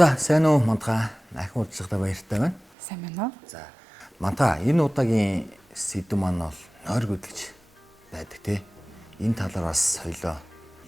За, сайн уу Мантга? Ахин уулзлагатай баяртай байна. Сайн байна уу? За. Мантга, энэ удаагийн сэдв маань бол нойр гүйдэлж байдаг тий. Энэ талаар бас соёлоо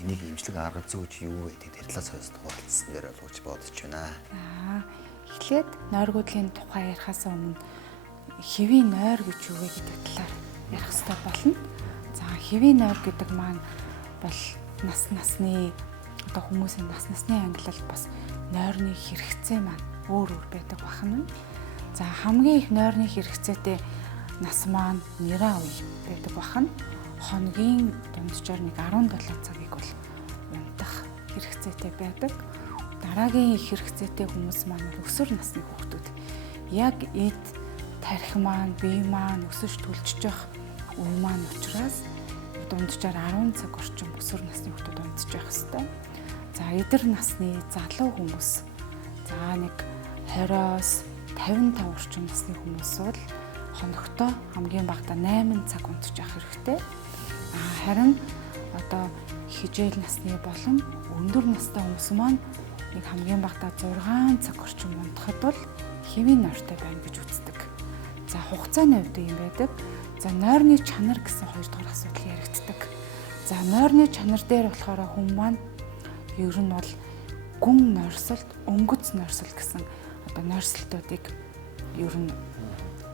энийг имжлэг арга зүй гэж юу гэдэг тэр талаас хуваалцсан дээр болгож бодож байна. Эхлээд нойр гүйдлийн тухай ярихаас өмнө хэвийн нойр гэж юу вэ гэдэг талаар ярих хэрэгтэй болно. За, хэвийн нойр гэдэг маань бол насны одоо хүмүүсийн насны ангиллалд бас нойрны хэрэгцээ маань өөр байдаг бахна. За, хамгийн их нойрны хэрэгцээтэй нас маань нэраа үе байдаг бахна. Хоногийн дунджаар 17 цагийг бол унтах хэрэгцээтэй байдаг. Дараагийн их хэрэгцээтэй хүмүүс маань өсвөр насны хүүхдүүд. Яг эд тархи маань, бие маань өсөж төлжиж явах үе маань учраас дунджаар 10 цаг орчим өсвөр насны хүүхдүүд унтж явах хэрэгтэй. За, эдэр насны залуу хүмүүс. За, нэг 20-оос 55 орчим насны хүмүүс бол хоногтоо хамгийн багадаа 8 цаг унтж явах хэрэгтэй. Харин одоо хижээл насны болон өндөр настай хүмүүс маань нэг хамгийн багадаа 6 цаг орчим унтахад бол хэвийн нойртой байна гэж үздэг. За, хугацааны хувьд юм байдаг. За, нойрны чанар гэсэн хоёрдугаар асуудал яригддаг. За, нойрны чанар дээр болохоор хүн маань ер нь бол гүн нойрсолт, өнгөц нойрсол гэсэн одоо нойрсолтуудыг ер нь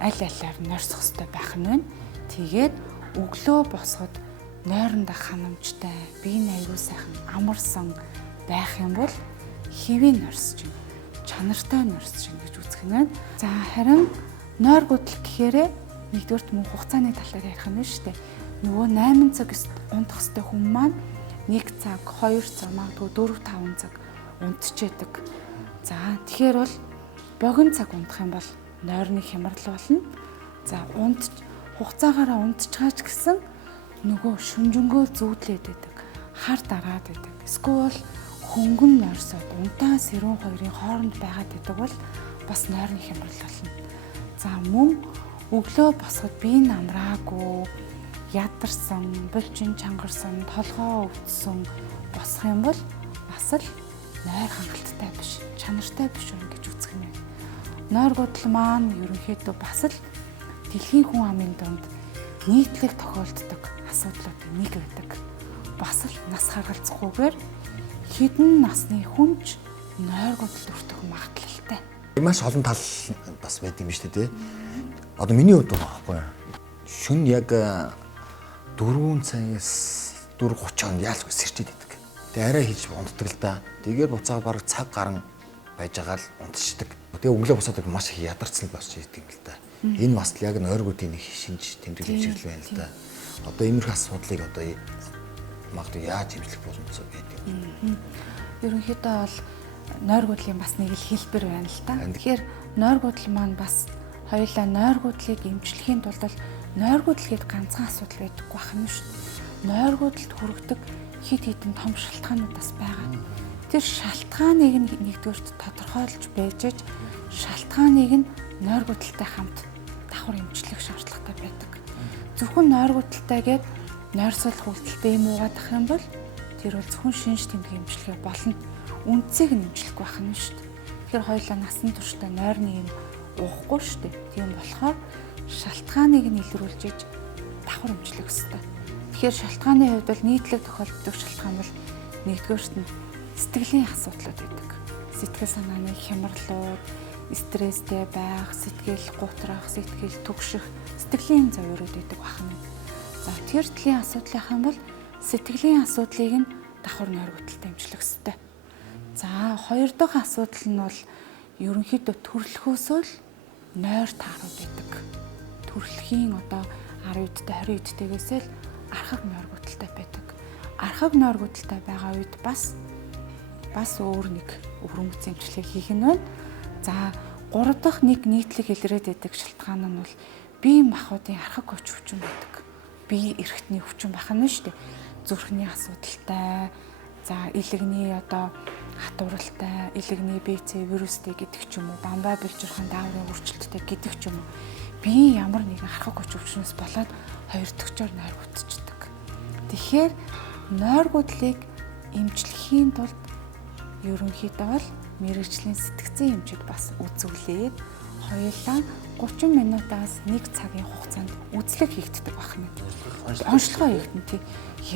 аль алиар нойрсох хэрэгтэй байх нь байна. Тэгээд өглөө босоход нойрондоо ханамжтай, бие нь аюул сайхан амарсан байх юм бол хэвийн нойрсож байна. Чанартай нойрсож байна гэж үзэх нь байна. За, харин нойр гүйдэл гэхээрээ нэгдүгürt мөн хугацааны талаар ярих нь шүү дээ. Нөгөө 8 цаг унтах хэрэгтэй хүн маань 1 цаг, 2 цаг, магадгүй 4-5 цаг унтчихэдэг. За, тэгэхээр бол богино цаг унтах юм бол нойрны хямрал болно. За, хугацаагаараа унтчихаач гэсэн нөгөө шүнжэнгөө зүүдлээд байдаг, хар дараад байдаг. Эсвэл хөнгөн нойрсоод унтаа сэрүүн хоёрын хооронд байгаад байдаг бол бас нойрны хямрал болно. За, мөн өглөө босоход бие нь амраагүй, ядарсан, булчин чангарсан, толгоо өвдсөн босох юм бол бас л нойр хангалттай биш, чанартай биш байна гэж үзэх юм байна. Нойр гүйдэл маань ерөнхийдөө бас л дэлхийн хүн амын донд нийтлэг тохиолддог асуудлуудын нэг байдаг. Бас л нас харгалзахгүйгээр хэдэн насны хүнч нойр гүйдэлд өртөх магадлалтай. Маш олон тал бас байдаг юм шүү дээ тий. Одоо миний хувьд байхгүй. Шүн яг 4 цагаас 4:30 яалчгүй сэрчээд байдаг. Тэгээ арай хийж унтдаг л да. Тэгээд буцаад бараг цаг гарan байж байгаа л унтчихдаг. Тэгээ өглөө босоод маш их ядарсан л босч идэг юм л да. Энэ бас яг нойр гүйдлийн нэг шинж тэмдэглэл хэмжэглэл байна л да. Одоо иймэрхүү асуудлыг одоо магадгүй яаж хэмжлэх боломжтой байдаг юм. Ерөнхийдөө бол нойр гүйдлийн бас нэг л хэлбэр байна л да. Тэгэхээр нойр гүйдэл маань бас хоёулаа нойр гүйдлийг эмчлэхийн тулд нойр гүйдэл гээд ганцхан асуудал байдаггүй байна шүү дээ. Нойр гүйдэлд хүргэдэг хид хідэн том шалтгаанууд бас байгаа. Тэр шалтгааныг нэгдүгürt тодорхойлж байж шалтгааныг нь нойр гүйдэлтэй хамт давхар эмчлэх шаардлагатай байдаг. Зөвхөн нойр гүйдэлтэй гээд нойрсол хөвгөлтэй юм уугаадах юм бол тэр бол зөвхөн шинж тэмдэг эмчилгээ болно. Үндсийг нь эмчлэхгүй байх нь шүү дээ. Тэгэхээр хоёулаа насан туршдаа нойрны юм уухгүй шүү дээ. Тийм болохоор шалтгааныг нь илрүүлж иж давхар эмчлэх хэрэгтэй. Тэгэхээр шалтгааны хувьд бол нийтлэг тохиолддог шалтгаан бол нэгдүгээрт нь сэтгэлийн асуудлууд байдаг. Сэтгэл санааны хямралууд, стресстэй байх, сэтгэл гутрах, сэтгэл түгших, сэтгэлийн завирууд байдаг бахна. За, тэр төрлийн асуудлынх юм бол сэтгэлийн асуудлыг нь давхар нойр гүйдэлтэй эмчлэх хэрэгтэй. За, хоёр дахь асуудал нь бол ерөнхийдөө төрөлхөөсөө л нойр таарууд байдаг. Төрөлхийн одоо 10 үедтэй 20 үедтэйгээс л архаг нойр гүйдэлтэй байдаг. Архаг нойр гүйдэлтэй байгаа үед бас өөр нэг өвөрмөц эмчилгээ хийх нь байна. За, 3 дахь нэг нийтлэг илрээд байдаг шалтгаан нь бол бие махбодын архаг хүч өвчин байдаг. Бие эрхтний өвчин байх нь шүү дээ. Зүрхний асуудалтай, за илэгний одоо хатууралтай, илэгний БЦ вирустэй гэдэг ч юм уу, бамбай бэлжирхэн дааврын өөрчлөлттэй гэдэг ч юм уу. Бие ямар нэгэн архаг хүч өвчнөөс болоод хоёр төгчөөр нойр гүйцэждэг. Тэгэхээр нойр гүйдлийг эмчлэхийн тулд ерөнхийдөө бол мэрэгжлийн сэтгцэн хэмжээд бас үзүүлээд хоёулаа 30 минутаас 1 цагийн хугацаанд үзлэг хийгддэг байна. Онцлогоо хийгдэн тий.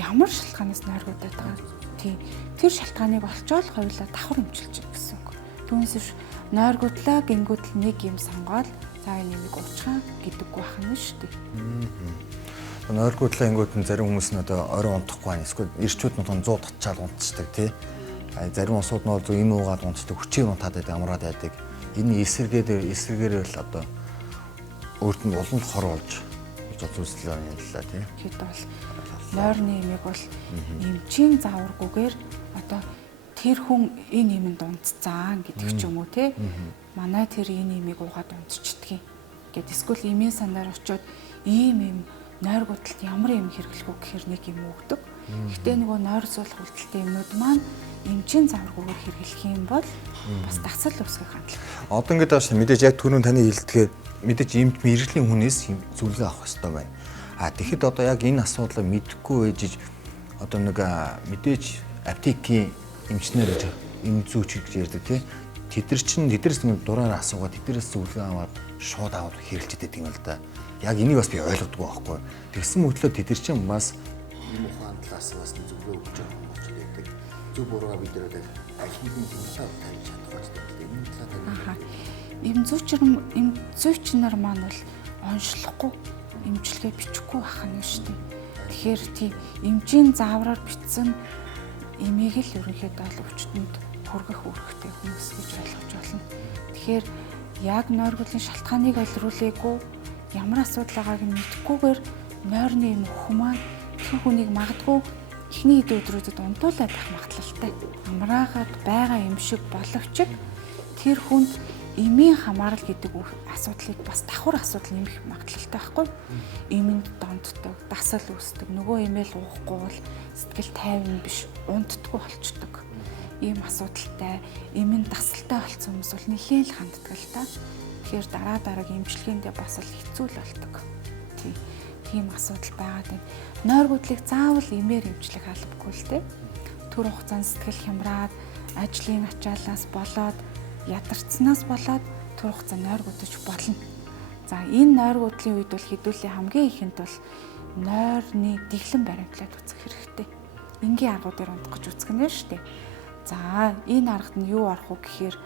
Ямар шалтгаанаас нойргуудаад байгаа. Тий. Тэр шалтгааныг олцоод хоёулаа давхар хэмжилж байна гэсэн үг. Түүнээс биш нойргуудлаа гингүүд л нэг юм сонгоод за энэ нэг уучхан гэдэггүй байна шүү дээ. Нойргуудлаа гингүүд нь зарим хүмүүс нь одоо орой унтахгүй байна. Эсвэл эрчүүд нь 100 татчаал унтцдаг тий. Зарим усууд нь бол зөв энэ уугаад унтдаг, хүчээр унтаад байдаг, амраад байдаг. Энэ эсрэгээр л одоо өөрт нь улам хор болж үзүүлэлээ яллаа тий. Хэд бол нойрны эмийг бол эмчийн зааваргүйгээр одоо тэр хүн энэ эмэнд унтцсан гэдэг ч юм уу тий. Манай тэр энэ эмийг уугаад унтчихдгийг. Гэт эсвэл эмийн санаар очиод ийм юм нойргуудалд ямар юм хэрэглэх үү гэхээр нэг юм өгдөг. Гэтэ нөгөө нойр суулгах үйлдэлтэй юмнууд маань эмчийн зааваргүйгээр хэрэглэх юм бол бас дасал үүсгэх хандлага. Одоо ингэж байна шүү. Мэдээж яг түрүүн таны хэлдгээр мэдээж эмч мэрэгжлийн хүнээс зөвлөгөө авах хэрэгтэй байна. Тэгэхэд одоо яг энэ асуудлыг мэдэхгүй ээжиж одоо нэг мэдээж аптекийн эмчнэр эм зүүч гэж ярьдаг тий. Тэднээс нэг дураараа асуугаад тэднээс зөвлөгөө аваад шууд аваад хэрэглэж идэв юм л да. Яг энийг бас би ойлгодгүй байхгүй. Тэгсэн мөртлөө тэдэр чинь бас юм ухаан талаас бас зөвлөгөө өгч байгаа юм болж байдаг. Зөв буруугаа бид нэр аль хэдийн зөвлөлөө тавьж чадах гэдэг. Энэ талаар эм зүүч нар маань бол онцлохгүй эмчилгээ бичихгүй байх нь шүү дээ. Тэгэхээр тий эмчийн заавраар бичсэн эмийг л ерөнхийдөө л өвчтөнд хүргэх үүрэгтэй хүмүүс гэж ойлгож байна. Тэгэхээр яг нойргуулын шалтгааныг илрүүлээгүй ямар асуудал байгааг нь мэдхгүйгээр нойрны эм өгөх маань тэр хүнийг магадгүй эхний хэд өдрүүдэд унтуулад байх магадлалтай. Амраагаад байгаа юм шиг боловч тэр хүнд эмийн хамаарал гэдэг асуудлыг бас давхар асуудал нэмэх магадлалтай байхгүй. Эмэнд донддог, дасал үүсдэг. Нөгөө эмээл уухгүй бол сэтгэл тайван биш, унтдаггүй болчдөг. Ийм асуудалтай, эмэнд дасалтай болсон хүмүүс бол нэлээд л ханддаг л та. Тэгэхээр дараагийн эмчилгээндээ бас л хэцүү л болдог. Тийм асуудал байгаад байна. Нойргуудлыг заавал эмээр эмчлэх албагүй л дээ. Түр хугацаанд сэтгэл хямраад, ажлын ачаалаас болоод ядарцснаас болоод түр хугацаанд нойргуудаж болно. За энэ нойргуудлын үед бол хэдүүлээ хамгийн ихэнд бол нойрны дэглэм баримтлаад үзэх хэрэгтэй. Энгийн аргуудаар унтах гэж үзэх нь шүү дээ. За энэ аргад нь юу арах вэ гэхээр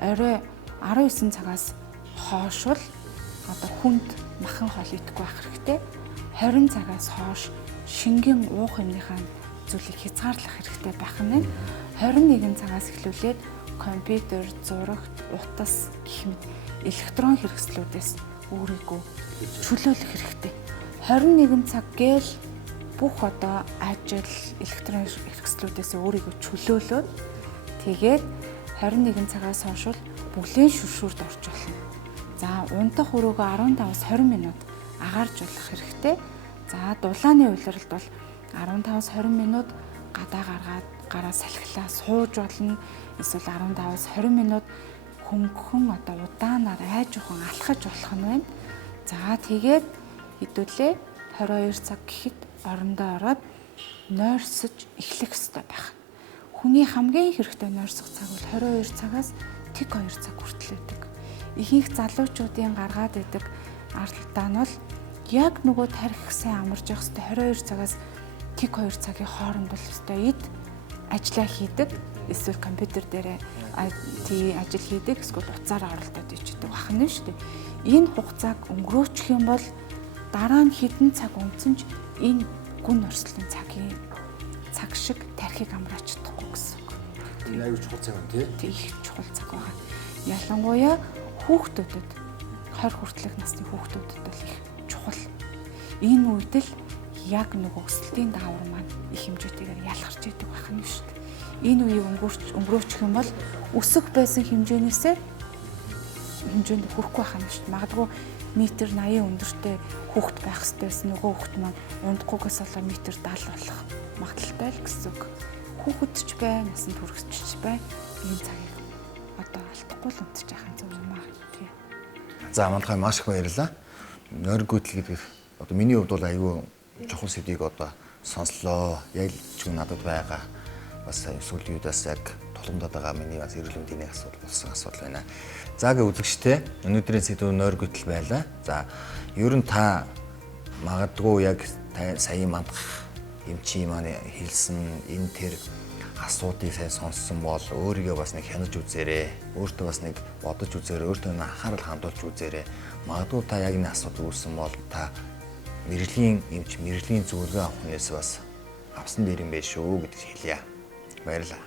орой 19 цагаас хойш одоо хүнд махан хоол идэхгүй байх хэрэгтэй. 20 цагаас хойш шингэн уух юмныхаа зүйлийг хязгаарлах хэрэгтэй байх нь. 21 цагаас эхлүүлээд компьютер, зурагт, утас гэх мэт электрон хэрэгслүүдээс өөрийгөө чөлөөлөх хэрэгтэй. 21 цаг гээл бүх одоо ажил, электрон хэрэгслүүдээс өөрийгөө чөлөөлөөд тэгээд 21 цагаас хойш бүлийн шүршүрд орж болно. За унтах өрөөгөө 15-аас 20 минут агааржуулах хэрэгтэй. За дулааны улиралд бол 15-аас 20 минут гадаа гаргаад гараа салхилаа сууж болно. Эсвэл 15-аас 20 минут хөнгөн одоо удаанаар айж ухан алхаж болох нь байна. За тэгээд хэдүүлээ 22 цаг гэхэд орондоо ороод нойрсож эхлэх ёстой байх. Хүний хамгийн хэрэгтэй нойрсох цаг бол 22 цагаас тэг 2 цаг хүртэл байдаг. Ихэнх залуучуудын гаргаад идэг ардтаа нь бол яг нөгөө тарих сайн амарч явах ёстой 22 цагаас тэг 2 цагийн хооронд бол ёстой эд ажиллаа хийдэг. Эсвэл компьютер дээр ажил хийдэг, эсвэл уцаараа оролдоод ичдэг бахна шүү дээ. Энэ хугацааг өнгөрөөчих юм бол дараа нь хэдэн цаг унтсан ч энэ гүн орслын цаг шиг тархийг амрааж чадахгүй гэсэн үг. Энэ аюул чухал цаг байна тий. Их чухал цаг байна. Ялангуяа хүүхдүүдэд 20 хүртэлх насны хүүхдүүдэд бол их чухал. Энэ үед л яг нөгөө өсөлтийн даавар маань их хэмжээтэйгээр ялгарч идэг байна шүү дээ. Энэ үеийг өнгөрөөчих юм бол өсөх байсан хэмжээнд хүрэхгүй байх юм шүү дээ. Магадгүй метр 80 өндөртэй хүүхэд байх ёстойсэн нөгөө хүүхэд маань ундахгүйгээс болоод метр 70 болох магадлалтай л гэсэн үг. Хүүхэд ч бай, насанд хүрэгч ч бай энэ цагийг одоо алдахгүй л унтчих яхаа зөв юм аа. Тий. За мандахай маш их баярлалаа. Нойргуудлал гэдэг одоо миний хувьд бол аюу чухал сэдвийг одоо сонслоо. Яг ч надад байгаа бас сүүлийн үеэс яг тулгамдаад байгаа миний бас эрүүл мэндийн асуудал болсон асуудал байна. За гээ үзэгчтэй өнөөдрийн сэдв нойр гүйтэл байлаа. За ер нь та магадгүй яг сая мандах эмчийн маань хэлсэн энэ тэр асуудыг сайн сонссон бол өөрийгөө бас нэг хянаж үзээрэй. Өөртөө бас нэг бодож үзээрэй. Өөртөө анхаарал хандуулж үзээрэй. Магадгүй та яг энэ асуудал үүссэн бол та мэрэгжлийн эмч, мэрэгжлийн зөвлөгөө авах хүнээс бас авсан дээр юм байх шүү гэдгийг хэлье. Баярлалаа.